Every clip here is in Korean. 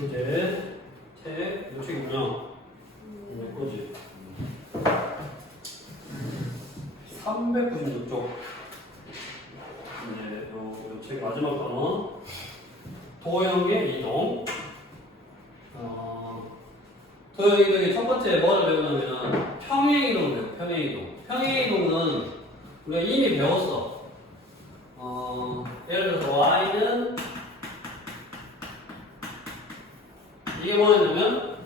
교재 책 이쪽이군요. 이거지. 396쪽. 이제 요 책 마지막 단원 도형의 이동. 도형의 이동의 첫 번째 뭐를 배우냐면 평행 이동 배워. 평행 이동. 평행 이동은 우리가 이미 배웠어. 예를 들어서 y는 이게 뭐냐면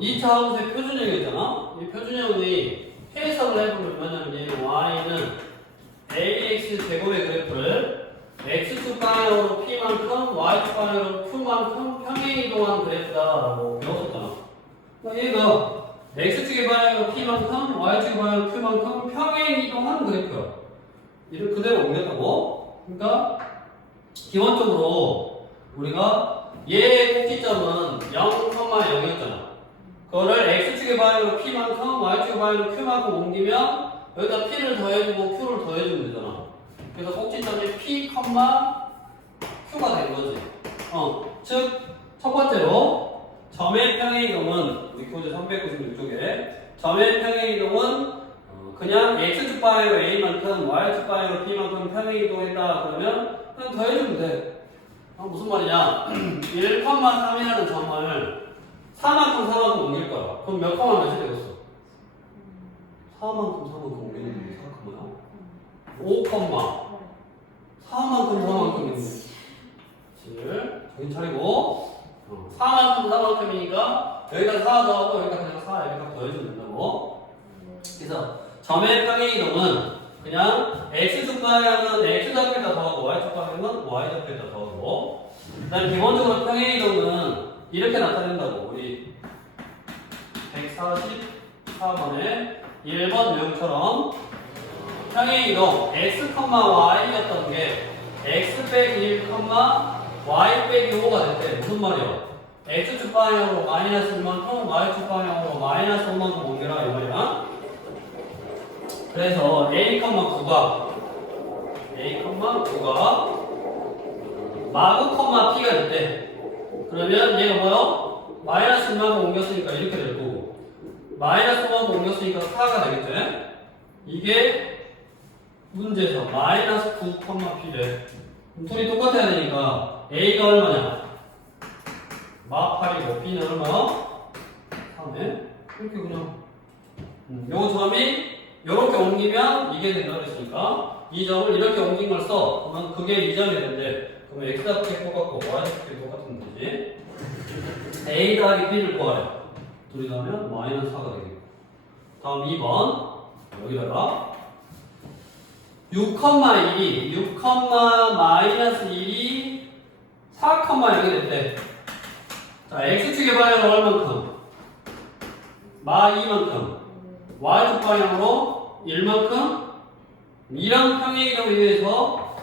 2차 함수의 표준형이었잖아. 이 표준형이 해석을 해보면 뭐냐면 y는 ax 제곱의 그래프를 x축 방향으로 p만큼 y축 방향으로 q만큼 평행 이동한 그래프다라고 배웠었잖아. 그러니까 얘가 x축의 방향으로 p만큼 y축의 방향으로 q만큼 평행 이동한 그래프야. 이를 그대로 옮겼다고. 그러니까 기본적으로 우리가 얘의 꼭지점은 0,0였잖아. 그거를 x축의 방향으로 p만큼 y축의 방향으로 q만큼 옮기면 여기다 p를 더해주고 q를 더해주면 되잖아. 그래서 꼭지점이 p, q가 된 거지. 즉, 첫 번째로 점의 평행 이동은 우리 교재 396쪽에 점의 평행 이동은 그냥 x축 방향으로 a만큼 y축 방향으로 b만큼 평행 이동했다 그러면 그냥 더해주면 돼. 무슨 말이냐? 1,3이라는 점을 4만큼 옮길 거야. 그럼 몇 컴마 몇이 되겠어? 4만큼 옮기는 게 4컴마야? 5컴마 4만큼 있는 정신 차리고 4만큼이니까 여기다 4 더하고 여기다 그냥 4 여기다 더해주면 된다고. 그래서 점의 평행 이동은 그냥 x축 방향은 x좌표에다 더하고 y축 방향은 y좌표에다 더하고 그 다음에 기본적으로 평행 이동은 이렇게 나타낸다고. 우리 144번에 1번 유형처럼 평행 이동 x, y였던 게 x 빼기 1, y 빼기 5가 됐대. 무슨 말이야? x축 방향으로 마이너스 1만큼 y축 방향으로 마이너스 5만큼 옮겨라 이 말이야. 그래서 a,9가 마구, p가 됐대. 그러면 얘가 뭐요? 마이너스 1만큼 옮겼으니까 이렇게 될 거고 마이너스 5만큼 옮겼으니까 4가 되겠지? 이게 문제에서 마이너스 9,p래. 둘이 똑같아야 되니까 a가 얼마냐? 마 8이고 b는 얼마? 3에 이렇게 그냥 요 점이 이렇게 옮기면 이게 된다 그랬으니까 이 점을 이렇게 옮긴 걸 써. 그러면 그게 이 점이 된대. 그러면 x좌표에 똑같고 y좌표에 똑같은 거지. a 더하기 b를 구하래. 둘이 더하면 마이너스 4가 되겠고. 다음 2번 여기다가 6,1이 6, 마이너스 1이 4,0이 됐대. 자, x축의 방향으로 얼만큼? 마 2만큼. y축 방향으로 1만큼. 이런 평행 이동에 의해서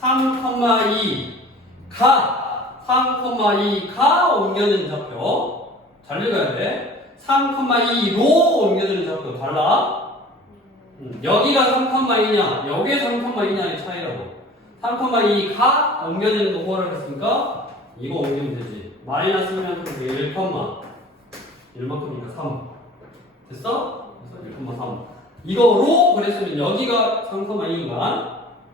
3,2가 옮겨지는 좌표. 잘 읽어야 돼. 3,2로 옮겨지는 좌표. 달라. 여기가 3,2냐, 여기에 3,2냐의 차이라고. 3,2가 옮겨지는 거 뭐라 그랬습니까? 이거 옮기면 되지. 마이너스면 1,1만큼이니까 3. 됐어? 그래서 1,3. 이거로 그랬으면 여기가 3,2인가?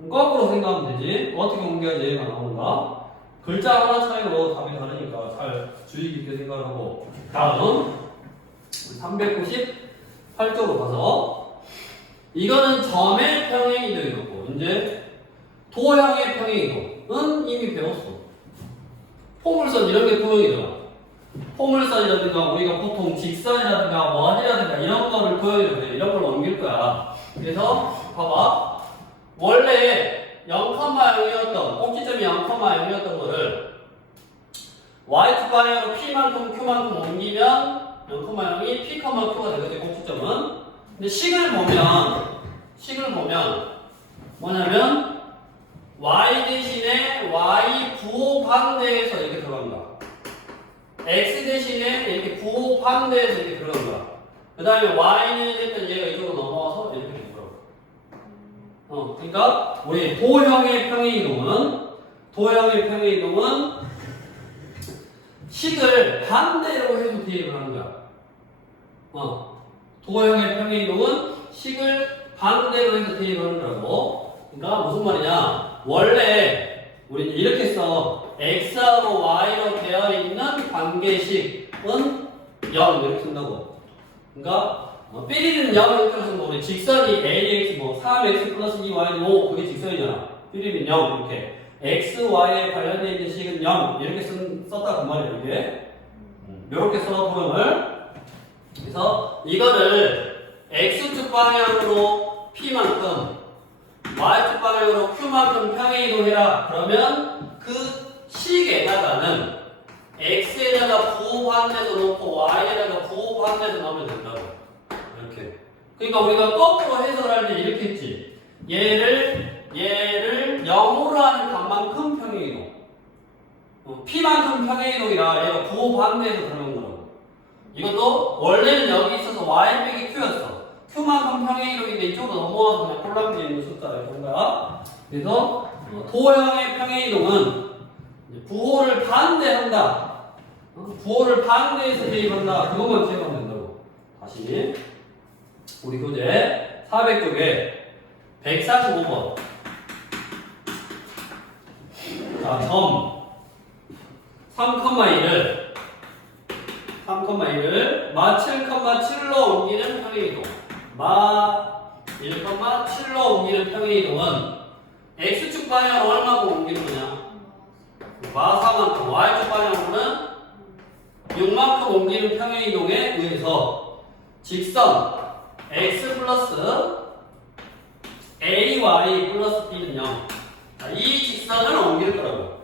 거꾸로 생각하면 되지. 어떻게 옮겨야지 얘가 나오는가? 글자 하나 차이로 답이 다르니까 잘 주의 깊게 생각을 하고. 다음 398쪽으로 가서 이거는 점의 평행 이동이었고 이제 도형의 평행 이동은 이미 배웠어. 포물선 이런 게 도형이잖아. 포물선이라든가 우리가 보통 직선이라든가 원이라든가 이런 거를 도형이라고 해. 이런 걸 옮길 거야. 그래서 봐봐. 원래 0,0이었던 꼭지점이 0,0이었던 거를 y축 방향으로 p만큼 q만큼 옮기면 0,0이 p, q가 되거든. 꼭지점은. 근데 식을 보면 뭐냐면 y 대신에 y 부호 반대에서 이렇게 들어간다. x 대신에 이렇게 부호 반대에서 이렇게 들어간다. 그 다음에 y는 일단 얘가 이쪽으로 넘어와서 이렇게 되더라고. 그러니까 우리 도형의 평행 이동은 식을 반대로 해서 대입을 하는 거야. 도형의 평행이동은 식을 반대로 해서 대입하는 거라고. 그러니까 무슨 말이냐? 원래 우리 이렇게 써. x하고 y로 되어 있는 관계식은 0 이렇게 쓴다고. 그러니까 삐리는 0 이렇게 쓰는 거. 우리 직선이 ax 뭐 3x 플러스 2y는 5 그게 직선이잖아. 삐리는 0 이렇게. x, y에 관련되어 있는 식은 0 이렇게 썼다 그 말이야 이게. 이렇게 써 도형을. 그래서 이거를 x축 방향으로 p만큼 y축 방향으로 q만큼 평행이동해라. 그러면 그 식에다가는 x에다가 부호반대서 놓고 y에다가 부호반대서 넣으면 된다고. 이렇게. 그러니까 우리가 거꾸로 해석할 때 이렇게 했지. 얘를 0으로 하는 값만큼 평행이동. p만큼 평행이동이라 얘가 부호반대에서 들어간 거라고. 이것도 원래는 여기 있어서 y 빼기 q였어. q만큼 평행이동인데 이쪽으로 넘어와서 그냥 콜라겐 있는 숫자를 본 거야. 그래서 도형의 평행이동은 부호를 반대한다. 부호를 반대해서 대입한다. 그것만 기억하면 된다고. 다시 우리 교재 400쪽에 145번. 자, 점 3,1을 마 7,7로 옮기는 평행이동. 마 1,7로 옮기는 평행이동은 x축 방향으로 얼마고 옮기는 거냐? 마 4만큼, y축 방향으로는 6만큼 옮기는 평행이동에 의해서 직선 x 플러스 ay 플러스 b는 0. 자, 이 직선을 옮길 거라고.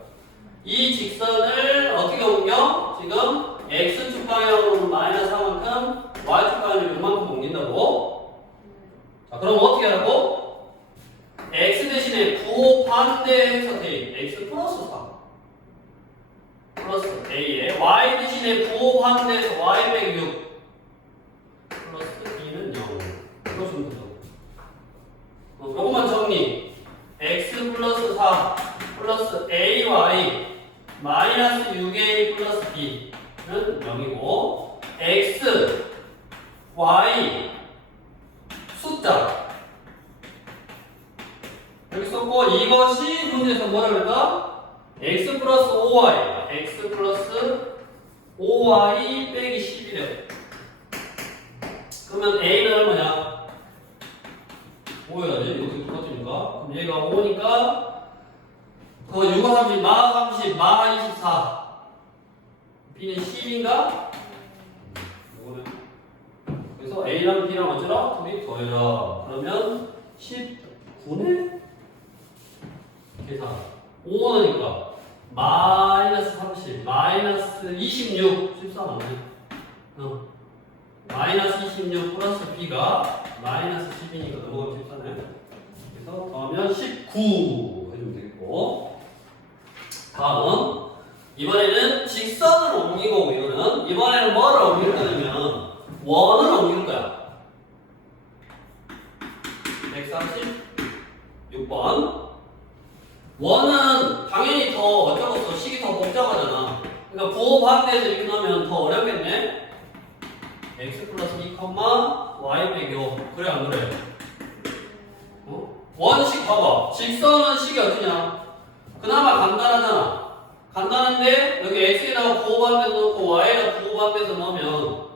이 직선을 어떻게 옮겨? 지금 x축 방향으로 마이너스 4만큼, y축 방향으로 6만큼 옮긴다고. 자, 그럼 어떻게 하라고? x 대신에 부호 반대해서 대입. x 플러스 4. 플러스 a에 y 대신에 부호 반대해서 y 빼기 6. 플러스 2는 0. 이거 좀 된다고. 요것만 정리. x 플러스 4 플러스 ay 마이너스 6a 플러스 b는 0이고 x, y 숫자 여기 썼고 이것이 문제에서 뭐라 그럴까? x 플러스 5y x 플러스 5y 빼기 11이래. 그러면 a는 얼마냐? 5여야지. 이거 똑같으니까. 그럼 얘가 5니까 그거 6은 30, 마 30, 마 24. b는 10인가? 이거는 그래서 a랑 b랑 어쩌라? 둘이 더해라. 그러면 19네? 계산 5원이니까 마이너스 30, 마이너스 26 14 맞네. 마이너스 26 플러스 b가 마이너스 10이니까 넘어가면 14네. 그래서 더하면 19 해주면 되겠고. 다음 이번에는 직선을 옮기고 이번에는 뭐를 옮길 거냐면 원을 옮길 거야. 136번. 원은 당연히 더 어쩌고저쩌고 식이 더 복잡하잖아. 그러니까 부호 반대에서 이렇게 넣으면 더 어렵겠네. x 플러스 2, y 빼기 5. 그래 안 그래? 원식 봐봐. 직선은 식이 어떠냐? 그나마 간단하잖아. 간단한데 여기 x에다가 부호 반대에서 넣고 y에다가 부호 반대에서 넣으면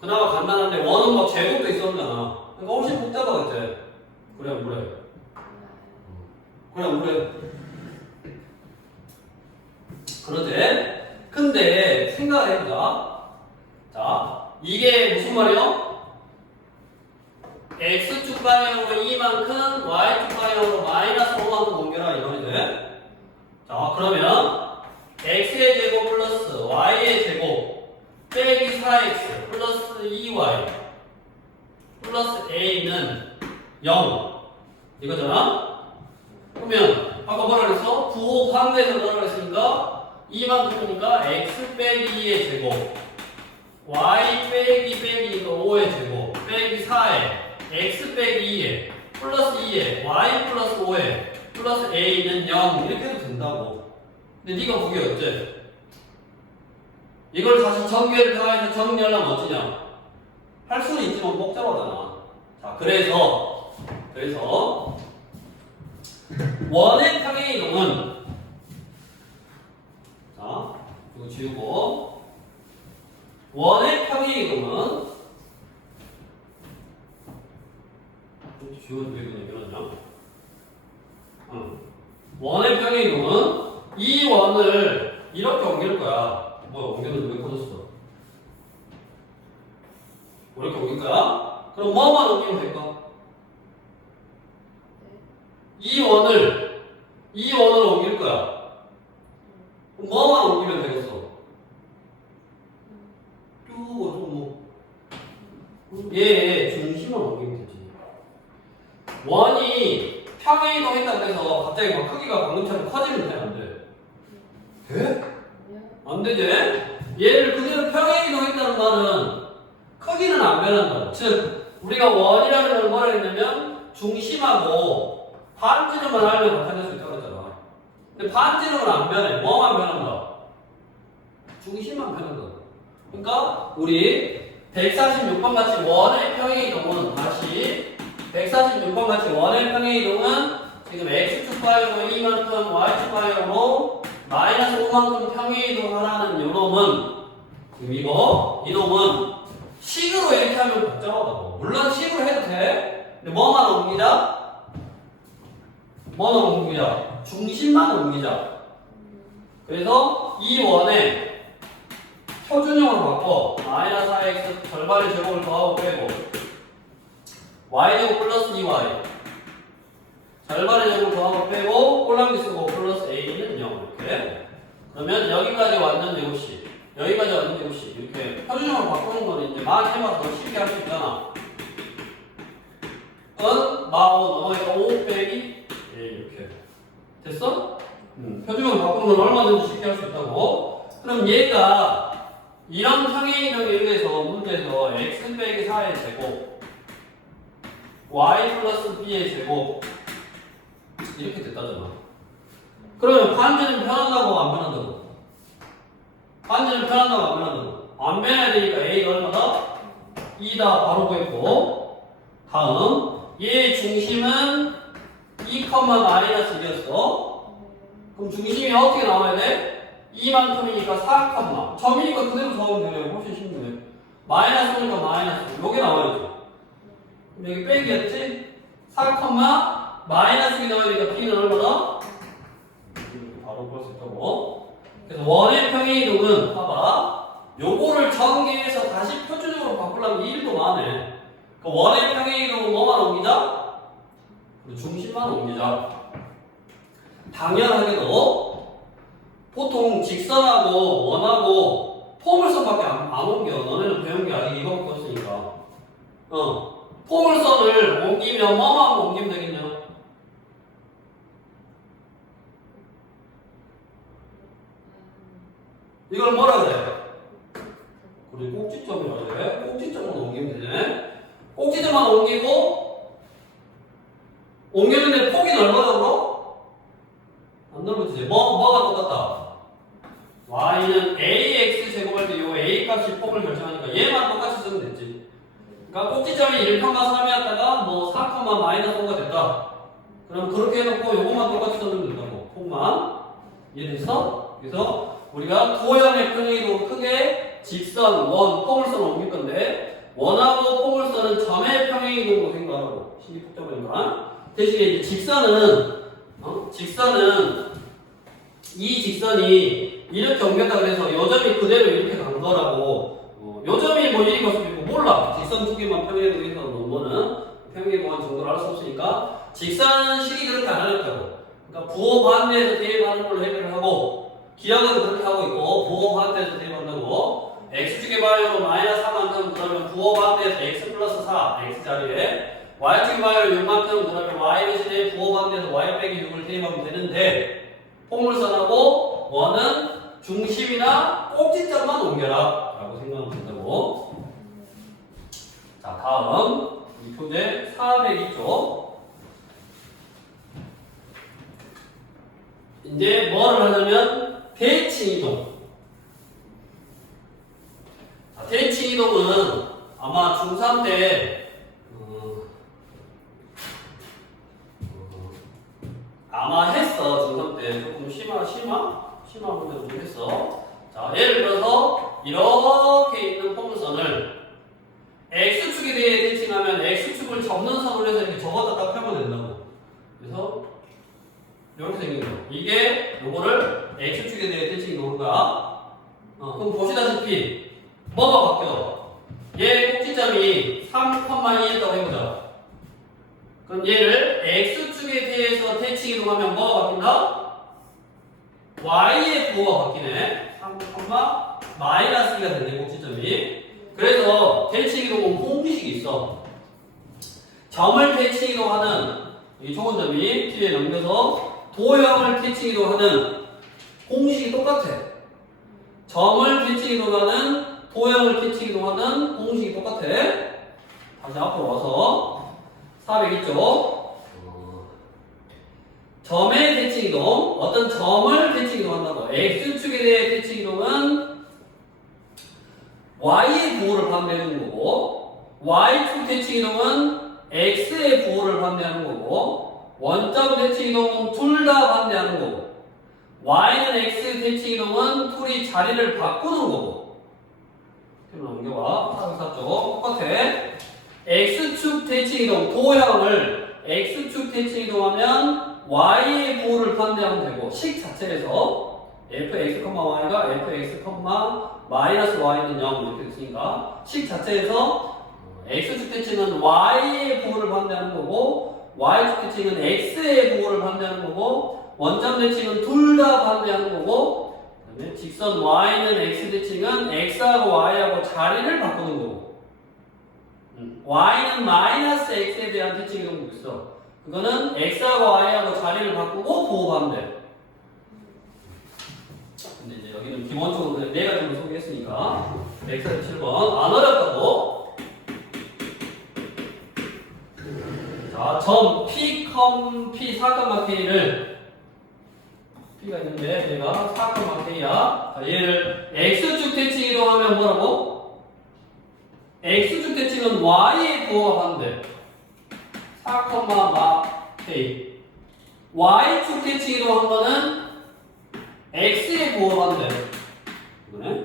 그나마 간단한데 원은 막 제곱도 있었잖아. 그러니까 훨씬 복잡하겠지. 그래 안 그래? 그래 안 그래? 그러지? 근데 생각해보자. 자, 이게 무슨 말이야? x축 방향으로 2만큼 y축 방향으로 마이너스 5만큼 옮겨라 이거네. 자, 그러면 x의 제곱 플러스 y의 제곱 빼기 4x 플러스 2y 플러스 a는 0 이거잖아? 그러면 아까 뭐라 그랬어? 부호 반대에서 뭐라 그랬으니까 2만큼이니까 x 빼기 2의 제곱 y 빼기 5의 제곱 빼기 4에 x 빼기 2에 플러스 2에 y 플러스 5에 플러스 a는 0 이렇게 해도 된다고. 근데 네가 보기에 어째? 이걸 다시 전개를 가해서 정리하려면 어쩌냐? 할 수는 있지만 복잡하잖아. 자, 그래서 원의 평행 이동은 자, 이거 지우고 원의 평행 이동은 지워도 왜 그러냐? 원의 평행 이동은 이 원을 이렇게 옮길 거야. 뭐야, 옮겼는데 왜 커졌어? 이렇게 옮길 거야? 그럼 뭐만 옮기면 될까? 이 원을 옮길 거야. 그럼 뭐만 옮기면 되겠어? 쭉 뭐. 얘 중심만 옮기면 되지. 원이 평행 이동했다고 해서 갑자기 막 크기가 방금처럼 커지면 돼? 안 돼? 돼? 안 되지? 얘를 그대로 평행 이동했다는 말은 크기는 안 변한다. 즉, 우리가 원이라는 걸 뭐라 했냐면 중심하고 반지름만 알면 나타낼 수 있다고 했잖아. 근데 반지름은 안 변해. 뭐만 변한다? 중심만 변한다. 그러니까 우리 146번 같이 원의 평행 이동은 다시 146번 같이 원의 평행 이동은 지금 x축 방향으로 이만큼 y축 방향으로 마이너스 5만큼 평행 이동하라는 요놈은 지금 이 놈은 식으로 이렇게 하면 복잡하다고. 물론 식으로 해도 돼. 근데 뭐만 옮기자? 뭐만 옮기자? 중심만 옮기자. 그래서 이 원에 표준형으로 바꿔 마이너스 4x 절반의 제곱을 더하고 빼고 y제곱 플러스 2y 절반의 제곱을 더하고 빼고 꼴랑지 쓰고 플러스 a는 0 이렇게. 그러면 여기까지 왔는 제곱식 여기까지 왔는 제곱식 이렇게 표준형으로 바꾸는 거는 이제 막 해봐서 쉽게 할 수 있잖아. 은 마오 넘어가니까 5 빼기 1 이렇게 됐어? 표준형으로 바꾸는 건 얼마든지 쉽게 할 수 있다고. 그럼 얘가 이런 평행이동에 의해서 문제에서 x 빼기 4의 제곱 y 플러스 b의 제곱 이렇게 됐다잖아. 그러면 반지름 변한다고 안 변한다고? 반지름 변한다고 안 변한다고? 안 변해야 되니까 a가 얼마다? 2다 바로 구했고 다음 얘의 중심은 2, 마이너스 1이었어. 그럼 중심이 어떻게 나와야 돼? 2만큼이니까 4, 점이니까 그대로 적으면 되네요. 훨씬 쉽네. 마이너스 오니까 마이너스 요게 나와야죠. 그럼 여기 빼기였지? 4, 마이너스 2 나오니까 b는 얼마다? 이렇게 바로 볼 수 있다고. 그래서 원의 평행 이동은 봐봐. 요거를 전개해서 다시 표준으로 바꾸려면 일도 많네. 그 원의 평행 이동은 뭐만 옮기자? 중심만 옮기자. 당연하게도 보통 직선하고 원하고 포물선밖에 안 옮겨. 너네는 배운 게 아직 이거밖에 없으니까. 포물선을 옮기면 뭐만 옮기면 되겠냐? 이걸 뭐라 그래? 우리 꼭지점이라 그래. 꼭지점만 옮기면 되네. 꼭지점만 옮겼는데 폭이 넓어졌어? 안 넓어지지. 뭐가 똑같다? y는 ax 제곱할 때 요 a 값이 폭을 결정하니까 얘만 똑같이 쓰면 됐지. 그러니까 꼭지점이 1,3이었다가 뭐 4, 마이너스 5가 됐다. 그럼 그렇게 해놓고 요것만 똑같이 쓰면 된다고. 폭만. 이해됐어? 그래서 우리가 도형의 평행이동 크게 직선, 원, 포물선을 옮길 건데 원하고 포물선은 점의 평행이동으로 생각하라고. 신기 복잡하니까. 대신에 이제 직선은 이 직선이 이렇게 옮겼다 그래서 요 점이 그대로 이렇게 간 거라고. 요 점이 뭐 이리 갔을 수도 있고 몰라. 직선 두 개만 평행이동해서 놓으면은 평행이동한 정도를 알 수 없으니까 직선식이 그렇게 안 하겠다고. 그러니까 부호 반대에서 대입하는 걸로 해결을 하고 기억은 그렇게 하고 있고 부호 반대에서 대입한다고. x축의 방향으로 마이너스 4만큼 그러면 부호 반대에서 x 플러스 4 x자리에 y축의 방향으로 6만큼 그러면 y 대신에 부호 반대에서 y 빼기 6을 대입하면 되는데 포물선하고 원은 중심이나 꼭지점만 옮겨라 라고 생각하면 된다고. 자, 다음 이 표제 402쪽. 이제 뭐를 하냐면 대칭이동. 아마 했어. 중3 때 조금 심한 문제도 좀 했어. 자, 예를 들어서 이렇게 있는 포물선을 X축에 대해 대칭하면 X축을 접는 선으로 해서 이렇게 접었다 딱 펴면 된다고. 그래서 이렇게 생긴 거. 이게 요거를 X축에 대해 대칭이 놓은 거야. 그럼 보시다시피 뭐가 바뀌어? 얘 꼭지점이 3,2였다고 해보자. 그럼 얘를 X축에 대해서 대칭 이동하면 뭐가 바뀐다? Y의 부호가 바뀌네. 3,-2가 되네, 꼭지점이. 그래서 대칭 이동은 공식이 있어. 점을 대칭 이동하는 이 초건점이 T에 넘겨서 도형을 대칭 이동하는 공식이 똑같아. 점을 대칭 이동하는 도형을 대칭 이동하는 공식이 똑같아. 다시 앞으로 와서 400있죠? 점의 대칭 이동, 어떤 점을 대칭 이동한다고. X축에 대해 대칭 이동은 Y의 부호를 반대하는 거고, Y축 대칭 이동은 X의 부호를 반대하는 거고, 원점 대칭 이동은 둘 다 반대하는 거고, Y는 X 대칭 이동은 둘이 자리를 바꾸는 거고. 그럼 넘겨봐. 404쪽 똑같아. X축 대칭 이동, 도형을 X축 대칭 이동하면 Y의 부호를 반대하면 되고, 식 자체에서 fx,y가 fx, -y는 0 이렇게 됐으니까 식 자체에서 X축 대칭은 Y의 부호를 반대하는 거고, Y축 대칭은 X의 부호를 반대하는 거고, 원점 대칭은 둘 다 반대하는 거고, 그다음에 직선 Y는 X 대칭은 X하고 Y하고 자리를 바꾸는 거고, Y는 마이너스 X에 대한 대칭 이동도 있어. 그거는 X하고 Y하고 자리를 바꾸고 부호 반대. 근데 이제 여기는 기본적으로 내가 좀 소개했으니까 147번 안 어렵다고. 자, 점 P, P 4,K를 P가 있는데 얘가 4,K야. 자, 얘를 X축 대칭 이동하면 뭐라고? X축 대칭은 Y의 부호가 반대. 4,K. Y축 대칭 이동한 거는 X의 부호가 반대. 이거네.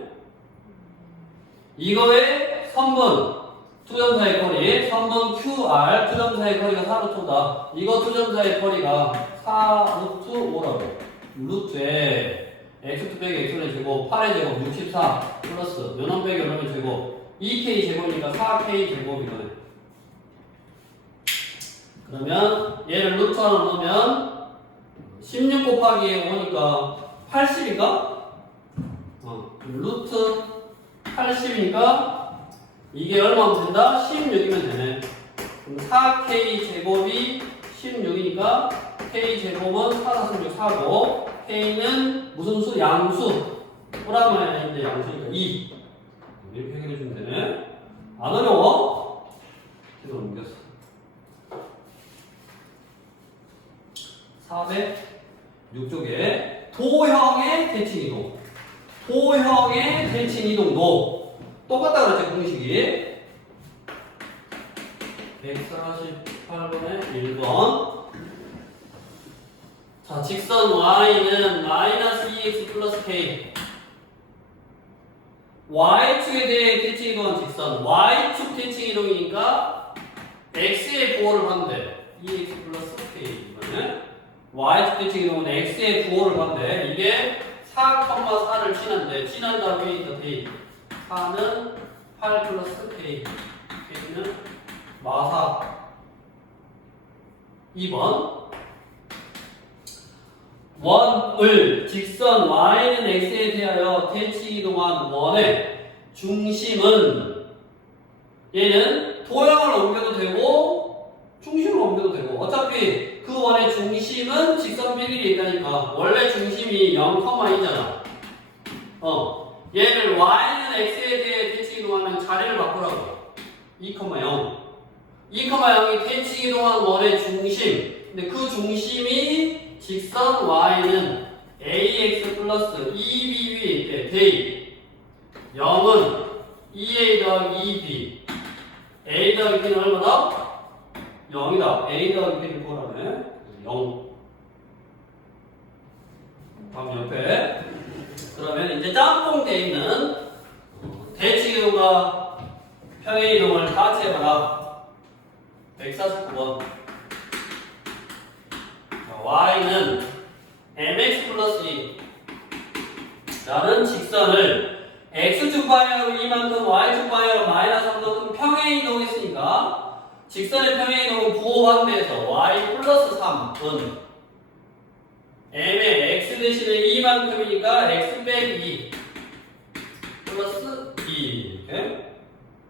이거의 선분, 두 점 사이의 거리, 선분 QR, 두 점 사이의 거리가 4루트다. 이거 두 점 사이의 거리가 4루트 5라고. 루트에 X2 빼기 X의 제곱, 8의 제곱, 64 플러스 요놈 빼기 요놈의 제곱, 2K 제곱이니까 4K 제곱이거든. 그러면 얘를 루트 하나 넣으면 16 곱하기 5니까 80인가? 루트 80이니까 이게 얼마면 된다? 16이면 되네. 그럼 4K 제곱이 16이니까 K 제곱은 4, 4, 16, 4고 K는 무슨 수? 양수. 오라면 이제 양수니까 2. 이렇게 해결해주면 되네. 안 어려워? 계속 넘겼어. 406쪽에 도형의 대칭 이동. 도형의 대칭 이동도 똑같다 그랬지, 공식이. 148번에 1번. 자, 직선 y는 마이너스 2x 플러스 k. y축에 대해 대칭 이동한 직선. y축 대칭 이동이니까 x의 부호를 반대. 2x 플러스 k. 이번에 y축 대칭 이동은 x의 부호를 반대. 이게 4,4를 친한데, 친한 다음에 있다 k. 4는 8 플러스 k. k는 마사. 2번. 원을 직선 y는 x에 대하여 대칭 이동한 원의 중심은 얘는 도형을 옮겨도 되고 중심을 옮겨도 되고 어차피 그 원의 중심은 직선 비밀이 있다니까 원래 중심이 0,2잖아. 얘를 y는 x에 대해 대칭 이동하면 자리를 바꾸라고. 2,0 2,0이 대칭 이동한 원의 중심. 근데 그 중심이 직선 y는 ax 플러스 2b 대 0은 2a 더하기 2b a 더하기 b는 얼마다? 0이다. a 더하기 b를 구하라네. 0. 다음 옆에. 그러면 이제 짬뽕 돼 있는 대칭 이동과 평행 이동을 같이 해봐라. 149번. y는 mx 플러스 2 라는 직선을 x축 방향으로 이만큼 y축 방향으로 마이너스 3만큼 평행 이동했으니까 직선의 평행 이동은 부호반대에서 y 플러스 3은 m의 x 대신에 2만큼이니까 x 빼기 2 플러스 2 이렇게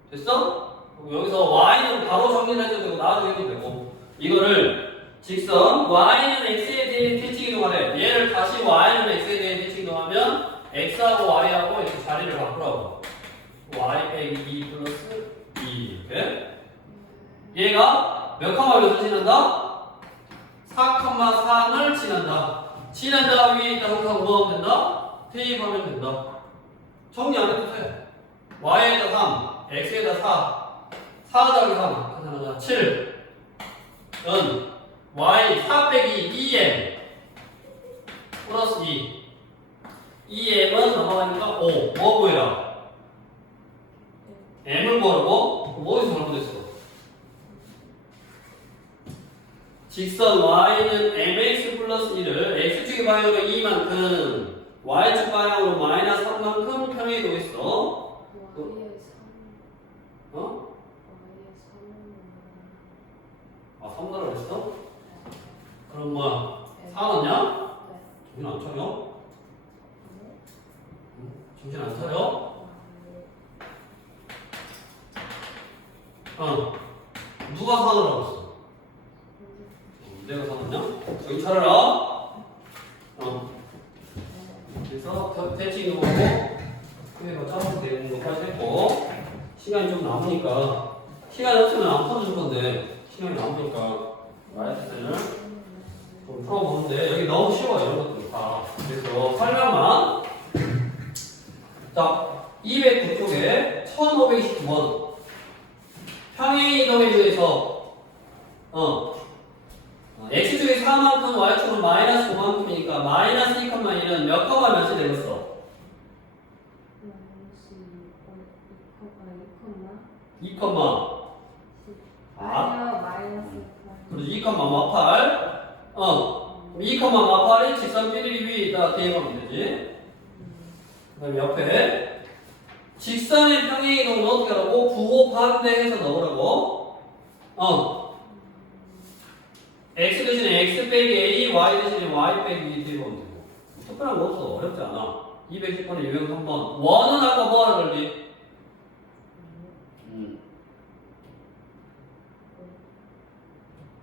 됐어? 여기서 y는 바로 정리를 해도 되고 나중에 해도 되고 이거를 직선 y는 x에 대해 대칭 이동하래. 얘를 다시 y는 x에 대해 대칭 이동하면 x하고 y하고 이렇게 자리를 바꾸라고. y 빼기 2 플러스 2 이렇게. 얘가 몇 컴마 몇을 지난다? 4,3을 지난다. 지난다 위에 있다 항상 뭐 하면 된다? 대입하면 된다. 정리 안 해도 돼. y에다 3, x에다 4, 4 더하기 3, 하나 7 은 y 4 빼기 2m 플러스 2 2m은 넘어가니까 5 뭐 보이라? m을 보라고? 뭐에서 잘못했어? 직선 y는 mx 플러스 1을 x축의 방향으로 2만큼 y축 방향으로 마이너스 3만큼 평행 이동했어. 어? 아 3달러 했어? 그럼 뭐야? 4 넣냐? 정신 안 차려? 정신 안 차려? 누가 4 넣으라고 했어? 내가 4 넣냐? 정신 차려라. 그래서 대칭 이동하고 그래서 짜서 되는 것까지 했고 시간이 좀 남으니까 시간이 없으면 안 풀어줄 건데 시간이 남으니까 마이너스를 좀 풀어보는데 여기 너무 쉬워요 이런 것들 다. 그래서 설명만 자 209쪽에 1529번 평행 이동에 의해서 x축이 4만큼 y축은 마이너스 5만큼이니까 마이너스 2,1은 몇 컴마 몇이 되겠어? 2, 그리고 2, 마팔 2, 마팔이 직선 삐리리 위에다 대입하면 되지. 그 다음에 옆에 직선의 평행 이동은 어떻게 하라고? 부호 반대해서 넣으라고. x 대신에 x 빼기 a, y 대신에 y 빼기 2 대입하면 되고 특별한 거 없어. 어렵지 않아. 210번에 유형 3번 원은 아까 뭐 하라 그러지?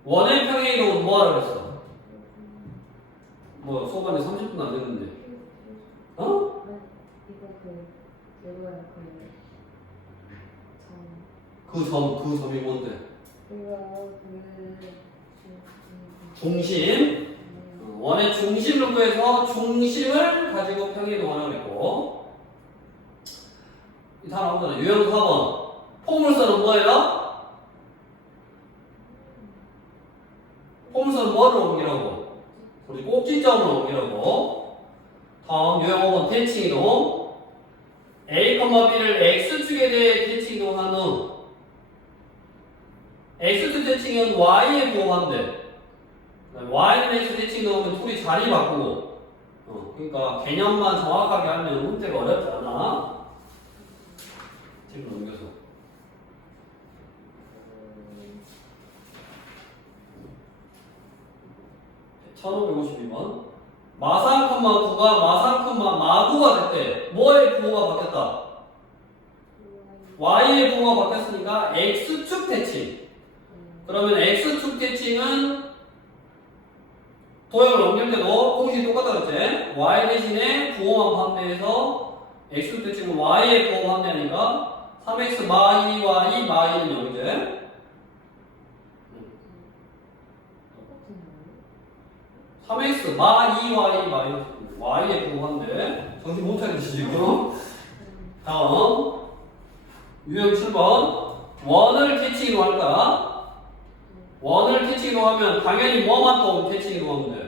원의 평행 이동은 뭐 하라 그랬어? 뭐 소반에 30분 안 됐는데 그 점이 뭔데? 중심. 원의 중심을 구해서 중심을 가지고 평행 이동하라고 그랬고 이 다 나오잖아. 유형 4번 포물선은 뭐예요? 포물선은 뭐를 옮기라고? 우리 꼭지점을 옮기라고. 다음 유형 5번 대칭 이동 A, B를 X축에 대해 대칭 이동한 후 X축 대칭은 Y에 부호한대. Y는 X 대칭 이동하면 둘이 자리 바꾸고 그러니까 개념만 정확하게 하면 문제가 어렵지 않아. 뒤로 넘겨서 1552번 마상, 9가 마상, 마구가 됐대. 뭐의 부호가 바뀌었다? Y의 부호가 바뀌었으니까 X축 대칭. 그러면 X축 대칭은 도형을 옮길 때도 공식이 똑같다 그랬지? Y 대신에 부호만 반대해서 X축 대칭은 Y의 부호 반대하니까 3x 마 2y 마 2는 0이지? 3x 마 2y 마이너스 y의 부호한데 정신 못 차리지 지금. 다음 유형 7번 원을 캐치 이동할까? 원을 캐치 이동하면 당연히 뭐만 또 캐치 이동하면 돼?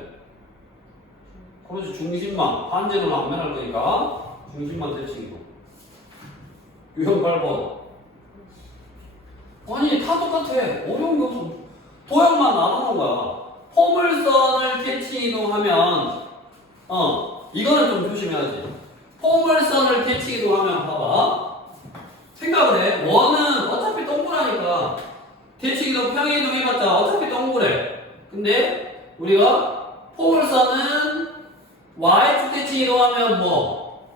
그렇지. 중심만. 반대로는 안 변할 거니까 중심만 대칭이동. 유형 8번. 아니 다 똑같아. 어려운 게 없어. 도형만 나눠놓은 거야. 포물선을 대칭 이동하면 이거는 좀 조심해야지. 포물선을 대칭 이동하면 봐봐. 생각을 해. 원은 어차피 동그라니까 대칭 이동 평행 이동 해봤자 어차피 동그래. 근데 우리가 포물선은 Y축 대칭 이동하면 뭐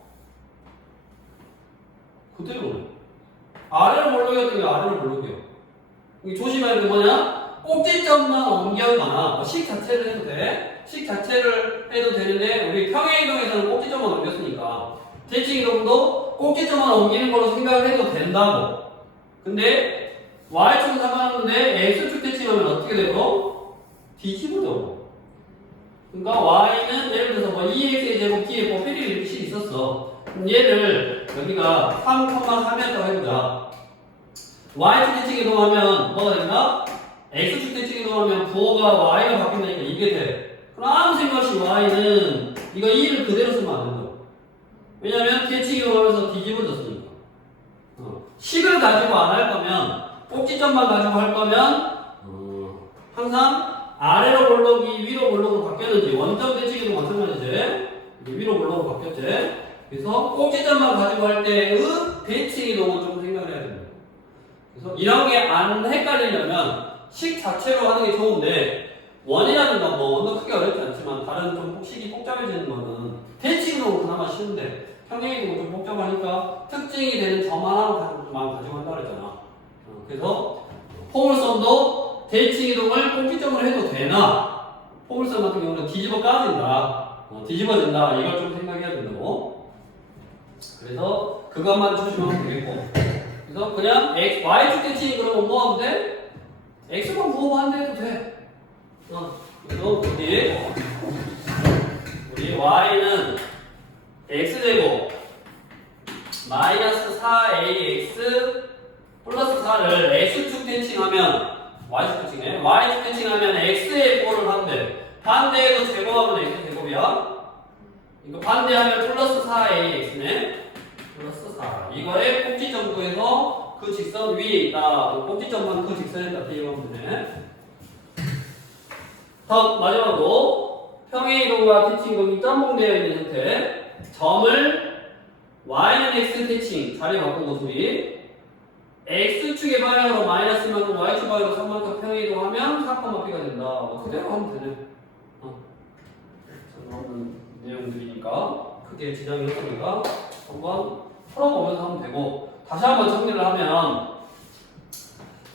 그대로네. 아래로 몰록이었던 게 아래로 몰록이요. 여기 조심해야 될 게 뭐냐? 꼭지점만 옮겨거나 식 자체를 해도 돼. 식 자체를 해도 되는데 우리 평행 이동에서는 꼭지점만 옮겼으니까 대칭 이동도 꼭지점만 옮기는 걸로 생각을 해도 된다고. 근데 Y축은 상관없는데 X축 대칭하면 어떻게 되고? 뒤집어져. 그러니까 Y는 예를 들어서 뭐 2x의 제곱 T의 뭐 필이 이렇게 식 있었어. 그럼 얘를 여기가 3,3이었다고 해보자. Y축 대칭 이동하면 뭐가 된다? X축 대칭 이동하면 부호가 Y가 바뀐다니까 이게 돼. 그럼 아무 생각 없이 Y는 이거 2를 그대로 쓰면 안 된다. 왜냐면 대칭 이동하면서 뒤집어졌으니까. 식을 가지고 안 할 거면 꼭지점만 가지고 할 거면 항상 아래로 볼록이 위로 볼록으로 바뀌었는지 원점 대칭 이동 마찬가지지. 이게 위로 볼록으로 바뀌었지. 그래서 꼭지점만 가지고 할 때의 대칭 이동은 좀 생각을 해야 됩니다. 그래서 이런 게 안 헷갈리려면 식 자체로 하는 게 좋은데 원이라든가 뭐 원도 크게 어렵지 않지만 다른 좀 식이 복잡해지는 거는 대칭 이동은 그나마 쉬운데 평행 이동은 좀 복잡하니까 특징이 되는 점 하나만 가지고 한다고 그랬잖아. 그래서 포물선도 대칭 이동을 꼭지점으로 해도 되나 포물선 같은 경우는 뒤집어 까진다. 뒤집어진다. 이걸 좀 생각해야 된다고. 그래서 그것만 조심하면 되겠고. 그래서 그냥 Y축 대칭이 그러면 뭐 하면 돼? X만 부호만 해도 돼. 그래서 우리 Y는 X제곱 마이너스 4AX 플러스 4를 X축 대칭하면 Y축 대칭해. Y축 대칭하면 X의 부호를 한대. 반대에도 제곱하면 X 제곱이야. 이거 반대하면 플러스 4AX네. 플러스 4. 이거의 꼭지점 구해서 그 직선 위에 있다. 꼭지점만 그 직선에다 대입하면 되네. 다음 마지막으로 평행 이동과 대칭 이동이 짬뽕되어 있는 상태. 점을 Y는 X 대칭 자리 바꾸고 둘이 X축의 방향으로 마이너스만큼 Y축 방향으로 3만큼 평행 이동하면 4,P가 된다. 뭐 그대로 하면 되네. 상관없는 내용들이니까 크게 지장이 없으니까 한번 풀어보면서 하면 되고 다시 한번 정리를 하면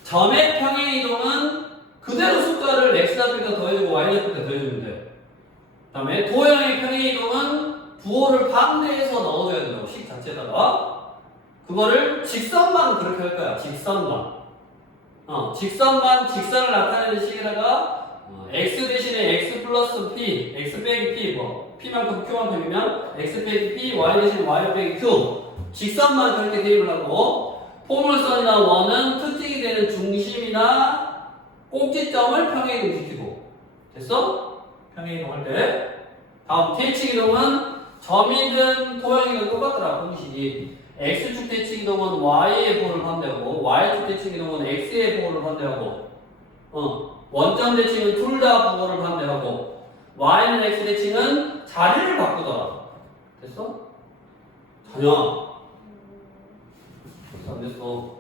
점의 평행 이동은 그대로 숫자를 X좌표에다 더해주고 Y좌표에다 더해주면 돼. 그 다음에 도형의 평행 이동은 부호를 반대해서 넣어줘야 된다고 식 자체에다가 그거를 직선만 그렇게 할 거야. 직선만 직선만 직선을 나타내는 식에다가 X 대신에 X 플러스 P, X 빼기 P, 뭐 P만큼 Q만큼이면 X 빼기 P, Y 대신에 Y 빼기 Q 직선만 그렇게 대입을 하고 포물선이나 원은 특징이 되는 중심이나 꼭지점을 평행 이동시키고 됐어? 평행 이동할 때 다음 대칭 이동은 점이든 도형이든 똑같더라 공식이 X축 대칭 이동은 Y의 부호를 반대하고 Y축 대칭 이동은 X의 부호를 반대하고 원점 대칭은 둘 다 부호를 반대하고 Y는 X 대칭은 자리를 바꾸더라. 됐어? 전혀 됐어 안 됐어.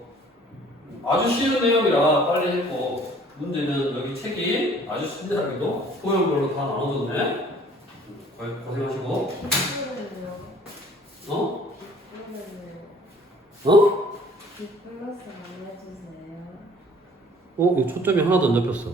아주 쉬운 내용이라 빨리 했고 문제는 여기 책이 아주 친절하게도 도형별로 다 나눠줬네. 고생하시고 어? 어? 플러스 안 해주세요. 이거 초점이 하나도 안 잡혔어.